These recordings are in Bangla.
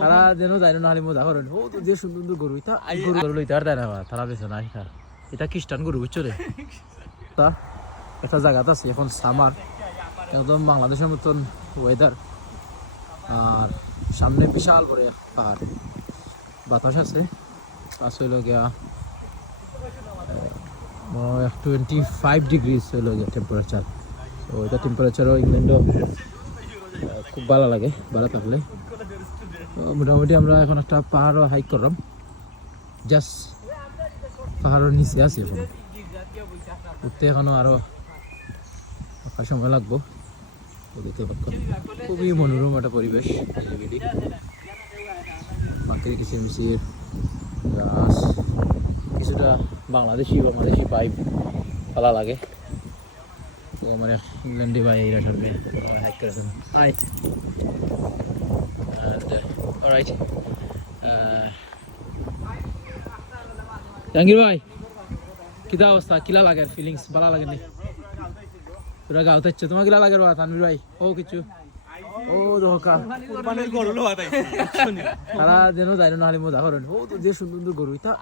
তারা যেন যায় না হলে মজা করেন ও তো যে সুন্দর সুন্দর গরু এটা গরু লইতে আর দেয় না তারা বেছে না এটা খ্রিস্টান গরু বুঝছো রে তা একটা জায়গাতে আছে এখন সামার একদম বাংলাদেশের মতন ওয়েদার আর সামনে বিশাল বড় পাহাড় বাতাস আছে পাঁচ হইল গিয়া 25 ডিগ্রিজ হইল গিয়া টেম্পারেচার তো এটা টেম্পারেচারও ইংল্যান্ডও খুব ভালো লাগে ভালো থাকলে মোটামুটি আমরা এখন একটা পাহাড়ও হাইক করলাম জাস্ট পাহাড়ের নিচে আছি এখন উঠতে এখনো আরো সময় লাগবো খুবই মনোরম একটা পরিবেশ পাখির কিচিরমিচির গাছ কিছুটা বাংলাদেশি পাইপ ভালো লাগে তো আমার ইংল্যান্ডে ভাই এরা সরবে হাইক করেছেন হাই অলরাইট জাহাঙ্গীর ভাই কিতা অবস্থা কিলা লাগে ফিলিংস ভালো লাগে নি তোরা গাঁত হচ্ছে তোমার কিলা লাগে তানভীর ভাই ও কিছু ও দোকা তারা যেন যায় না হলে মজা করেন ও তো যে সুন্দর সুন্দর গরু এটা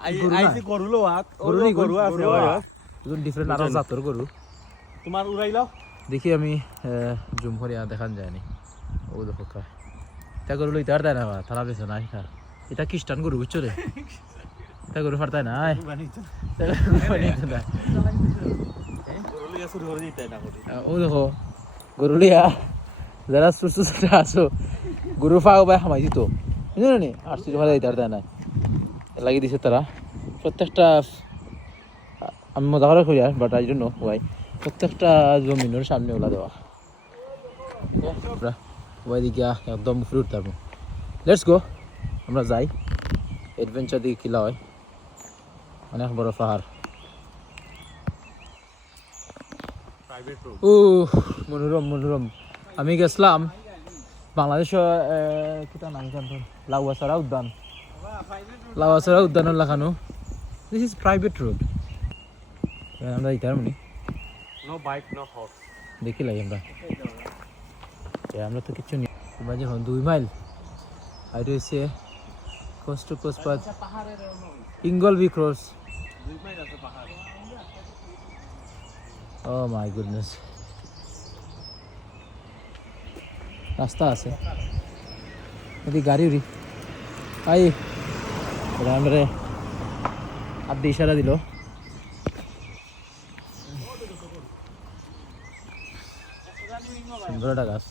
গরু ডিফারেন্ট আরো জাতর গরু তোমার উড়াইলাও দেখি আমি জুম করে দেখান যায়নি ও দোকা এটা গরু লইতে আর দেয় না তারা বেছে না এটা খ্রিস্টান গরু বুঝছো রে এটা গরু ফারতায় না ও দেখো গরু লিয়া যারা সুস্থ আছো গরু ফাও ভাই হামাই দিত বুঝলো নি আর কিছু ভালো দিতে আর দেয় না লাগিয়ে দিছে তারা প্রত্যেকটা আমি মজা করে করি but I don't know Y প্রত্যেকটা জমিনের সামনে ওলা দেওয়া ওই দিকে একদম উপরে উঠতে পারবো লেটস গো আমরা যাই এডভেঞ্চার দিকে কিলা হয় অনেক বড় পাহাড় ও মনোরম মনোরম আমি গেছিলাম বাংলাদেশের কিটা নাম জানতো লাউয়াছড়া উদ্যানের লাগানো দিস ইজ প্রাইভেট রোড আমরা ইতার মানে নো বাইক নো হর্স দেখি লাই আমরা তো কিছু নেই তোমরা যখন 2 মাইল হাইট হয়েছে coast to coast path Ingleby cross 2 mile আছে পাহাড় ও মাই গুডনেস রাস্তা আছে এদি গাড়ি উড়ি আই আমরা আদি ইশারা দিল সুন্দর একটা গাছ